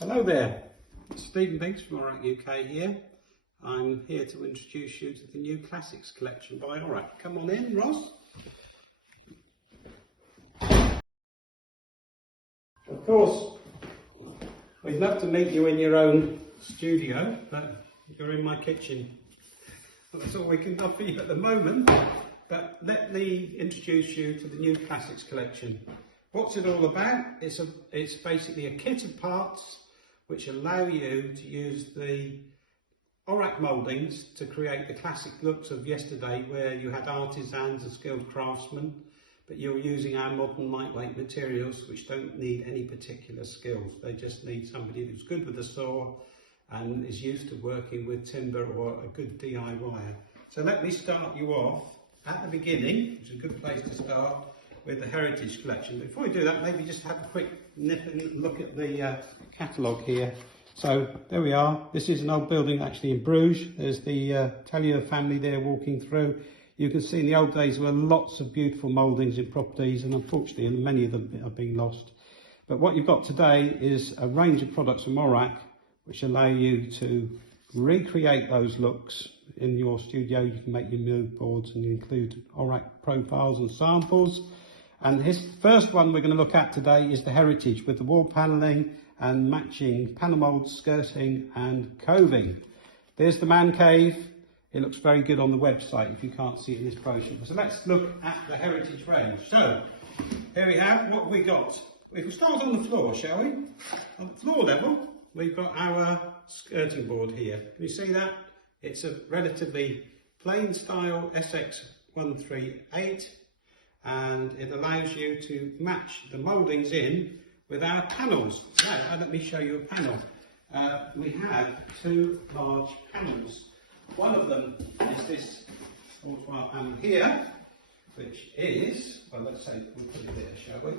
Hello there, Stephen Biggs from Orac UK here. I'm here to introduce you to the new Classics collection by Orac. Come on in, Ross. Of course, we'd love to meet you in your own studio, but you're in my kitchen. That's all we can offer you at the moment. But let me introduce you to the new Classics collection. What's it all about? It's basically a kit of parts which allow you to use the Orac mouldings to create the classic looks of yesterday, where you had artisans and skilled craftsmen, but you're using our modern lightweight materials which don't need any particular skills. They just need somebody who's good with a saw and is used to working with timber or a good DIYer. So let me start you off at the beginning, which is a good place to start, with the Heritage collection. Before we do that, maybe just have a quick look at the catalogue here. So there we are. This is an old building actually in Bruges. There's the Tailleur family there walking through. You can see in the old days there were lots of beautiful mouldings in properties, and unfortunately many of them are being lost. But what you've got today is a range of products from Orac which allow you to recreate those looks in your studio. You can make your mood boards and include Orac profiles and samples. And this first one we're going to look at today is the Heritage, with the wall panelling and matching panel mould, skirting and coving. There's the man cave. It looks very good on the website if you can't see it in this brochure. So let's look at the Heritage range. So here we have, what have we got? If we start on the floor, shall we? On the floor level, we've got our skirting board here. Can you see that? It's a relatively plain style SX138. And it allows you to match the mouldings in with our panels. Now, let me show you a panel. We have two large panels. One of them is this all-fire panel here, which is, well, let's say we'll put it there, shall we?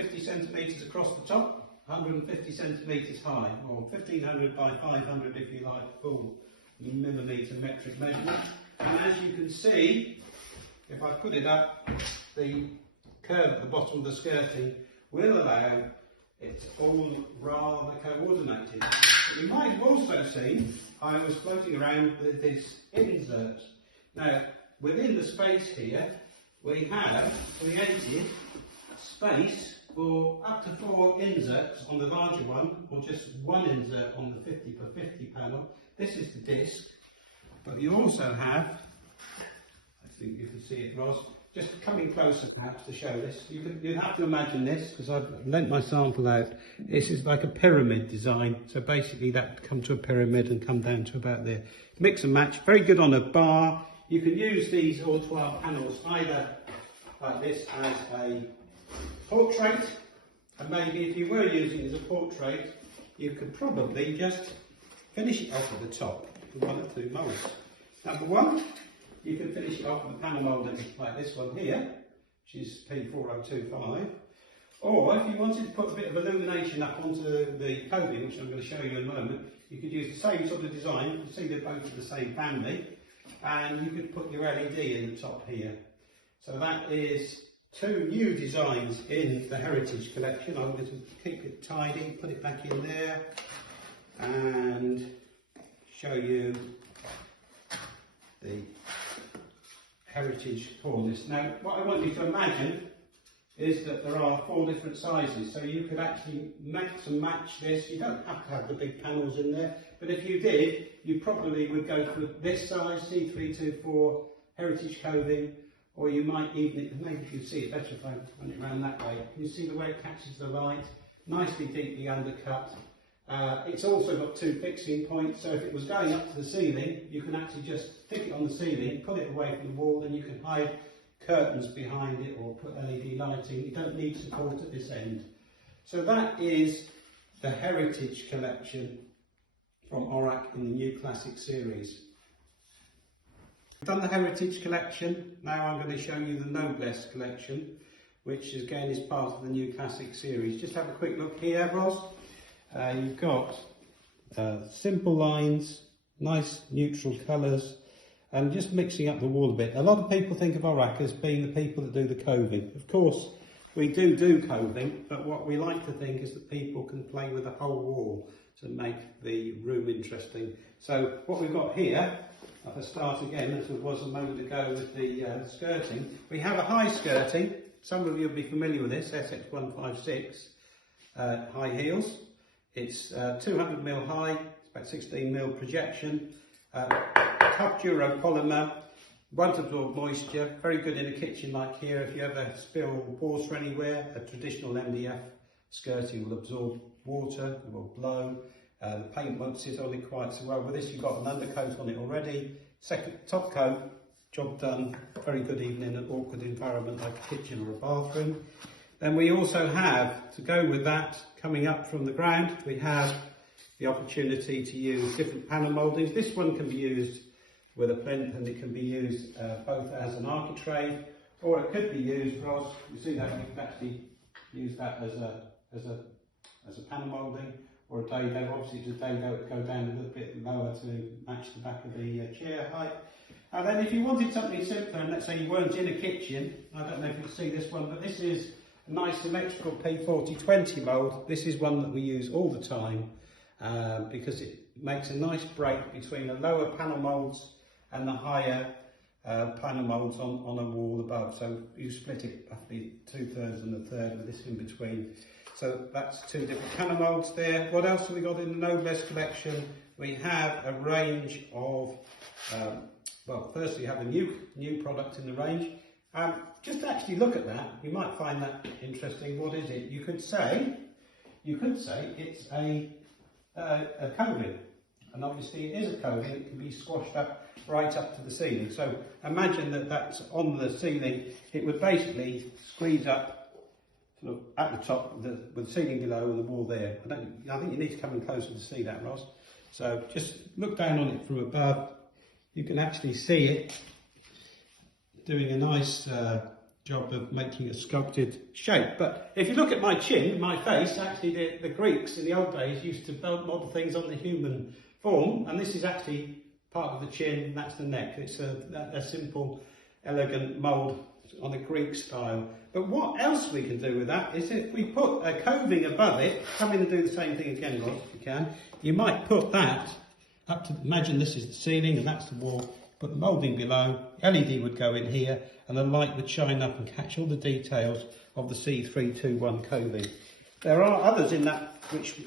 50 centimetres across the top, 150 centimetres high, or 1500 by 500 if you like, full millimetre metric measurement. And as you can see, if I put it up, the curve at the bottom of the skirting will allow it to all rather coordinated. But you might have also seen I was floating around with this insert. Now, within the space here, we have created space for up to 4 inserts on the larger one, or just one insert on the 50 by 50 panel. This is the disc, but you also have, I think you can see it, Ross. Just coming closer perhaps to show this. You have to imagine this, because I've lent my sample out. This is like a pyramid design. So basically that would come to a pyramid and come down to about there. Mix and match, very good on a bar. You can use these all-12 panels either like this as a portrait, and maybe if you were using it as a portrait, you could probably just finish it off at the top with one or two moulds. Number one, you can finish it off with a panel moulding like this one here, which is P4025. Or if you wanted to put a bit of illumination up onto the coving, which I'm going to show you in a moment, you could use the same sort of design. You can see they're both of the same family, and you could put your LED in the top here. So that is two new designs in the Heritage collection. I'm going to keep it tidy, put it back in there, and show you the Heritage cornice. Now, what I want you to imagine is that there are 4 different sizes, so you could actually mix and match this. You don't have to have the big panels in there, but if you did, you probably would go for this size, C324 Heritage coving, or you might even, maybe you can see it better if I run it around that way. You see the way it catches the light, nicely deeply undercut. It's also got 2 fixing points, so if it was going up to the ceiling, you can actually just stick it on the ceiling, pull it away from the wall, and you can hide curtains behind it or put LED lighting. You don't need support at this end. So that is the Heritage collection from Orac in the new Classic series. I've done the Heritage collection. Now I'm going to show you the Noblesse collection, which again is part of the new Classic series. Just have a quick look here, Ross. You've got simple lines, nice neutral colours, and just mixing up the wall a bit. A lot of people think of Orac as being the people that do the coving. Of course, We do coving, but what we like to think is that people can play with the whole wall to make the room interesting. So what we've got here, if I start again, as it was a moment ago with the skirting, we have a high skirting. Some of you will be familiar with this, SX156 high heels. It's 200mm high, it's about 16mm projection, tough duro polymer, won't absorb moisture, very good in a kitchen like here. If you ever spill water anywhere, a traditional MDF skirting will absorb water, it will blow. The paint won't sit on it quite so well. With this, you've got an undercoat on it already. Second top coat, job done. Very good even in an awkward environment like a kitchen or a bathroom. Then we also have, to go with that, coming up from the ground, we have the opportunity to use different panel mouldings. This one can be used with a plinth, and it can be used both as an architrave, or it could be used, Ross, you see that you can actually use that as a panel moulding, or a dado. Obviously it's a dado, it would go down a little bit lower to match the back of the chair height. And then if you wanted something simpler, and let's say you weren't in a kitchen, I don't know if you can see this one, but this is a nice symmetrical P4020 mould. This is one that we use all the time because it makes a nice break between the lower panel moulds and the higher panel moulds on a wall above. So you split it roughly 2/3 and 1/3 with this in between. So that's two different panel moulds there. What else have we got in the Noblesse collection? We have a range of, well, first we have a new product in the range. Just to actually look at that, you might find that interesting. What is it? You could say it's a coving. And obviously it is a coving, it can be squashed up right up to the ceiling. So imagine that that's on the ceiling. It would basically squeeze up sort of at the top with the ceiling below and the wall there. I think you need to come in closer to see that, Ross. So just look down on it from above. You can actually see it doing a nice job of making a sculpted shape. But if you look at my chin, my face, actually the Greeks in the old days used to model things on the human form, and this is actually part of the chin, that's the neck. It's a simple, elegant mould on a Greek style. But what else we can do with that is if we put a coving above it, come in and do the same thing again, Ross, if you can. You might put that up to, imagine this is the ceiling and that's the wall, put the moulding below, LED would go in here, and the light would shine up and catch all the details of the C321 coving. There are others in that which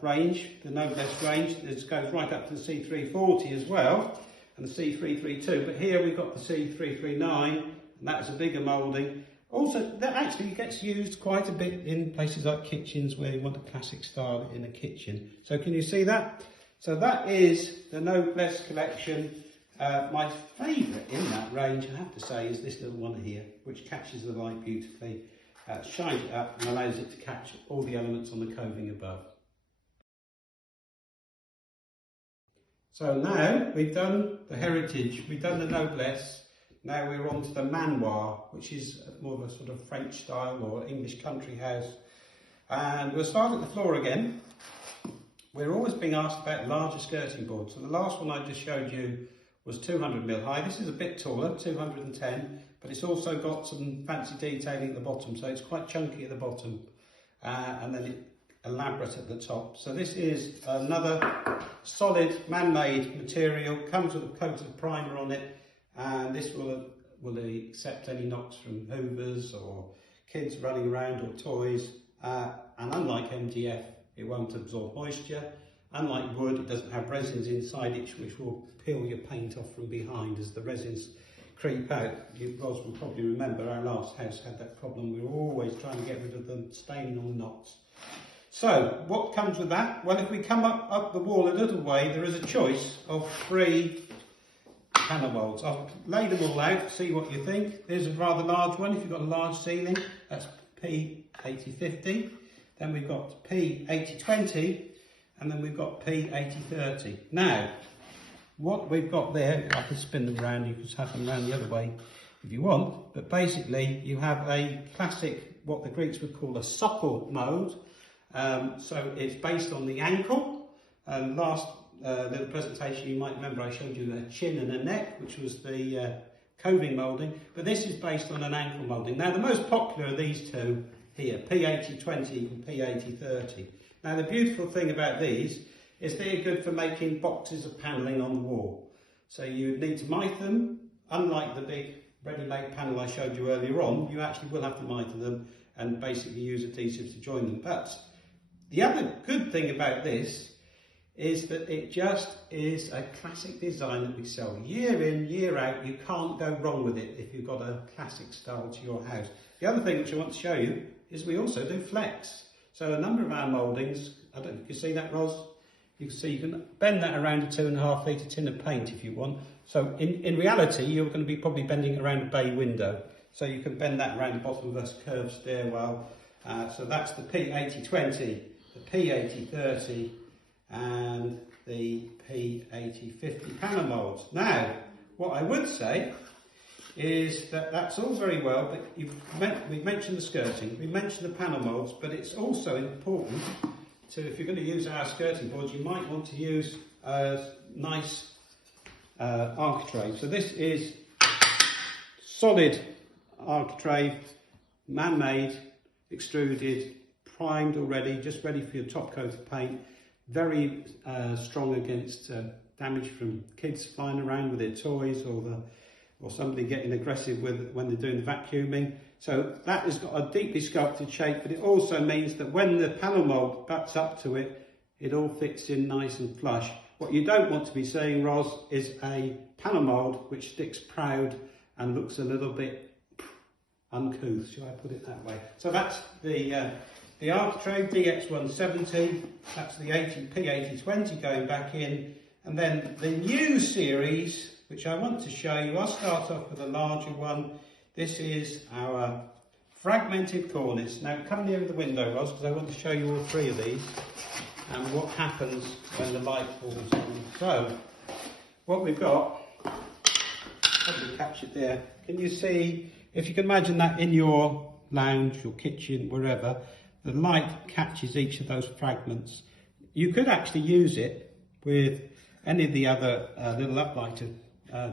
range, the Noblesse range. This goes right up to the C340 as well, and the C332. But here we've got the C339, and that's a bigger moulding. Also, that actually gets used quite a bit in places like kitchens where you want a classic style in a kitchen. So can you see that? So that is the Noblesse collection. My favourite in that range, I have to say, is this little one here, which catches the light beautifully. Shines it up and allows it to catch all the elements on the coving above. So now we've done the heritage, we've done the Noblesse, now we're on to the Manoir, which is more of a sort of French style or English country house. And we'll start at the floor again. We're always being asked about larger skirting boards. So the last one I just showed you was 200mm high. This is a bit taller, 210, but it's also got some fancy detailing at the bottom, so it's quite chunky at the bottom, and then elaborate at the top. So this is another solid man-made material, comes with a coat of primer on it, and this will accept any knocks from hoovers or kids running around or toys, and unlike MDF, it won't absorb moisture. Unlike wood, it doesn't have resins inside it, which will peel your paint off from behind as the resins creep out. You guys will probably remember our last house had that problem. We were always trying to get rid of the staining on the knots. So, what comes with that? Well, if we come up the wall a little way, there is a choice of 3 panel moulds. I'll lay them all out, see what you think. There's a rather large one, if you've got a large ceiling, that's P8050. Then we've got P8020. And then we've got P8030. Now, what we've got there, I can spin them around, you can have them around the other way if you want, but basically you have a classic, what the Greeks would call a socle mould. So it's based on the ankle. Last little presentation, you might remember I showed you a chin and a neck, which was the coving moulding, but this is based on an ankle moulding. Now the most popular are these two here, P8020 and P8030. Now the beautiful thing about these is they're good for making boxes of panelling on the wall. So you need to mite them. Unlike the big ready-made panel I showed you earlier on, you actually will have to mite them and basically use adhesives to join them. But the other good thing about this is that it just is a classic design that we sell year in, year out. You can't go wrong with it if you've got a classic style to your house. The other thing which I want to show you is we also do flex. So a number of our mouldings, I don't know if you can see that, Ros? You can see you can bend that around a 2.5 litre tin of paint if you want. So in reality, you're going to be probably bending around a bay window. So you can bend that around the bottom of this curved stairwell. So that's the P8020, the P8030 and the P8050 panel moulds. Now, what I would say is that that's all very well, but we've mentioned the skirting, we've mentioned the panel moulds, but it's also important to, if you're going to use our skirting boards, you might want to use a nice architrave. So this is solid architrave, man-made, extruded, primed already, just ready for your top coat of paint. Very strong against damage from kids flying around with their toys, or somebody getting aggressive when they're doing the vacuuming. So that has got a deeply sculpted shape, but it also means that when the panel mould butts up to it, it all fits in nice and flush. What you don't want to be seeing, Ros, is a panel mould which sticks proud and looks a little bit uncouth, shall I put it that way? So that's the architrave DX170, that's the P8020 going back in, and then the new series, which I want to show you, I'll start off with a larger one. This is our fragmented cornice. Now come near the window, Ros, because I want to show you all three of these and what happens when the light falls on. So, what we've got, probably captured there, can you see, if you can imagine that in your lounge, your kitchen, wherever, the light catches each of those fragments. You could actually use it with any of the other little uplighter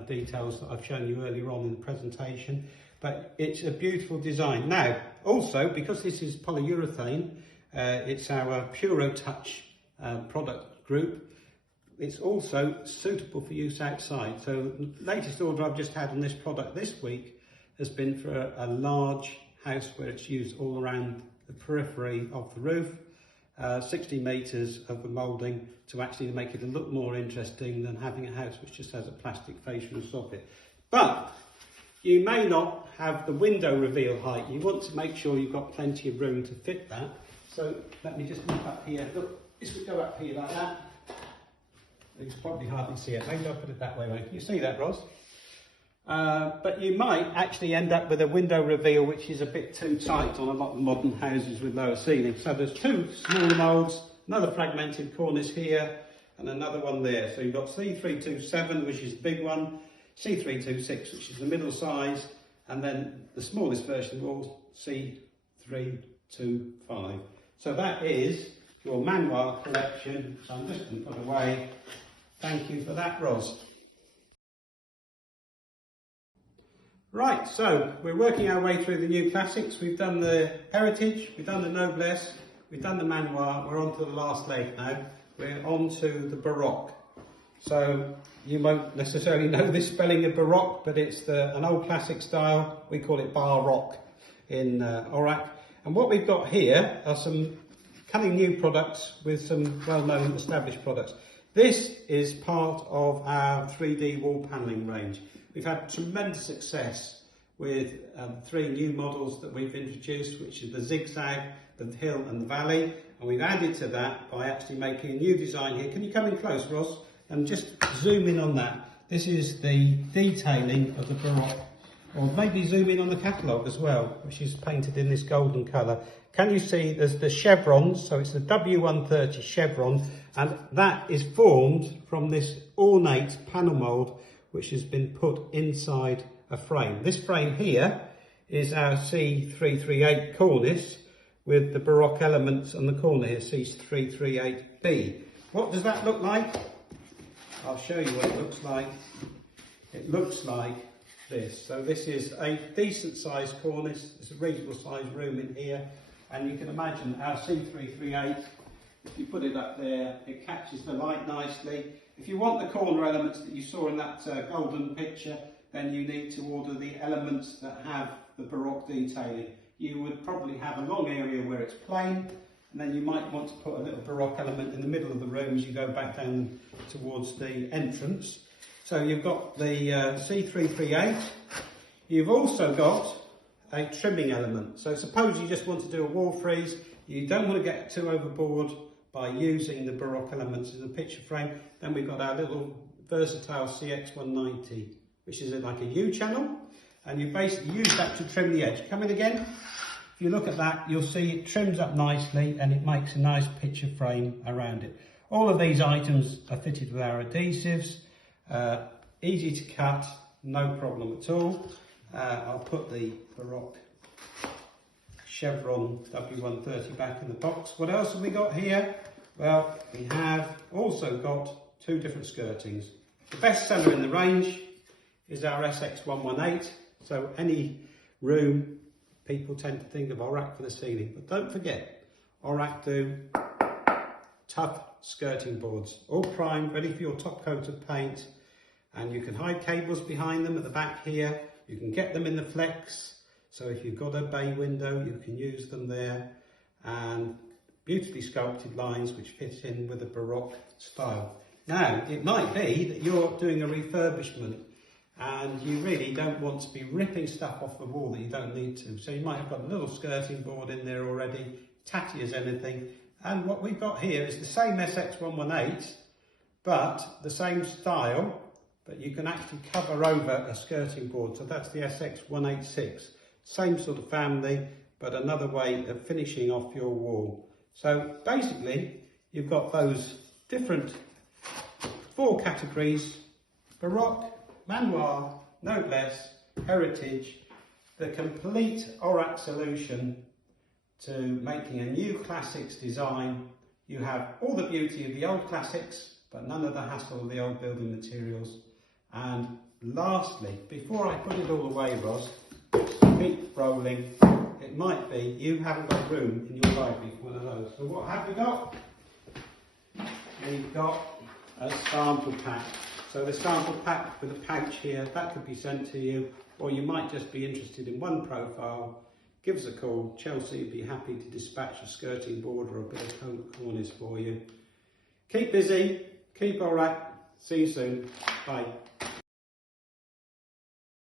details that I've shown you earlier on in the presentation, but it's a beautiful design. Now, also, because this is polyurethane, it's our Puro Touch product group, it's also suitable for use outside. So the latest order I've just had on this product this week has been for a large house where it's used all around the periphery of the roof, 60 metres of the moulding to actually make it a look more interesting than having a house which just has a plastic fascia and soffit. But you may not have the window reveal height. You want to make sure you've got plenty of room to fit that. So let me just look up here. Look, this would go up here like that. You can probably hardly see it. Maybe I'll put it that way. Can you see that, Ros? But you might actually end up with a window reveal which is a bit too tight on a lot of modern houses with lower ceilings. So there's two smaller moulds, another fragmented cornice here and another one there. So you've got C327, which is the big one, C326, which is the middle size, and then the smallest version of all, C325. So that is your Manoir collection. So I'm just going to put away. Thank you for that, Ros. Right, so we're working our way through the new classics. We've done the Heritage, we've done the Noblesse, we've done the Manoir, we're on to the last leg now. We're on to the Baroque. So you won't necessarily know this spelling of Baroque, but it's an old classic style. We call it Baroque in Orac. And what we've got here are some cunning new products with some well-known established products. This is part of our 3D wall panelling range. We've had tremendous success with 3 new models that we've introduced, which is the zigzag, the hill and the valley. And we've added to that by actually making a new design here. Can you come in close, Ros, and just zoom in on that? This is the detailing of the Baroque, or maybe zoom in on the catalogue as well, which is painted in this golden colour. Can you see there's the chevrons? So it's the W130 chevron, and that is formed from this ornate panel mould which has been put inside a frame. This frame here is our C338 cornice with the Baroque elements on the corner here, C338B. What does that look like? I'll show you what it looks like. It looks like this. So this is a decent sized cornice. It's a reasonable sized room in here, and you can imagine our C338, if you put it up there, it catches the light nicely. If you want the corner elements that you saw in that golden picture, then you need to order the elements that have the Baroque detailing. You would probably have a long area where it's plain, and then you might want to put a little Baroque element in the middle of the room as you go back down towards the entrance. So you've got the C338. You've also got a trimming element. So suppose you just want to do a wall frieze, you don't want to get too overboard by using the Baroque elements in the picture frame, then we've got our little versatile CX190, which is like a U-channel, and you basically use that to trim the edge. Come in again. If you look at that, you'll see it trims up nicely and it makes a nice picture frame around it. All of these items are fitted with our adhesives, easy to cut, no problem at all. I'll put the Baroque chevron W130 back in the box. What else have we got here? Well, we have also got two different skirtings. The best seller in the range is our SX118. So any room, people tend to think of Orac for the ceiling, but don't forget, Orac do tough skirting boards, all primed, ready for your top coat of paint, and you can hide cables behind them at the back here. You can get them in the flex, so if you've got a bay window, you can use them there, and beautifully sculpted lines which fit in with the Baroque style. Now, it might be that you're doing a refurbishment and you really don't want to be ripping stuff off the wall that you don't need to. So you might have got a little skirting board in there already, tatty as anything. And what we've got here is the same SX118, but the same style, but you can actually cover over a skirting board. So that's the SX186. Same sort of family, but another way of finishing off your wall. So basically, you've got those different 4 categories: Baroque, Manoir, Noblesse, Heritage, the complete Orac solution to making a new classics design. You have all the beauty of the old classics, but none of the hassle of the old building materials. And lastly, before I put it all away, Ros, keep rolling, it might be you haven't got room in your library for one of those. So what have we got? We've got a sample pack. So the sample pack with a pouch here, that could be sent to you, or you might just be interested in one profile. Give us a call. Chelsea would be happy to dispatch a skirting board or a bit of cornice for you. Keep busy, keep Orac. See you soon. Bye.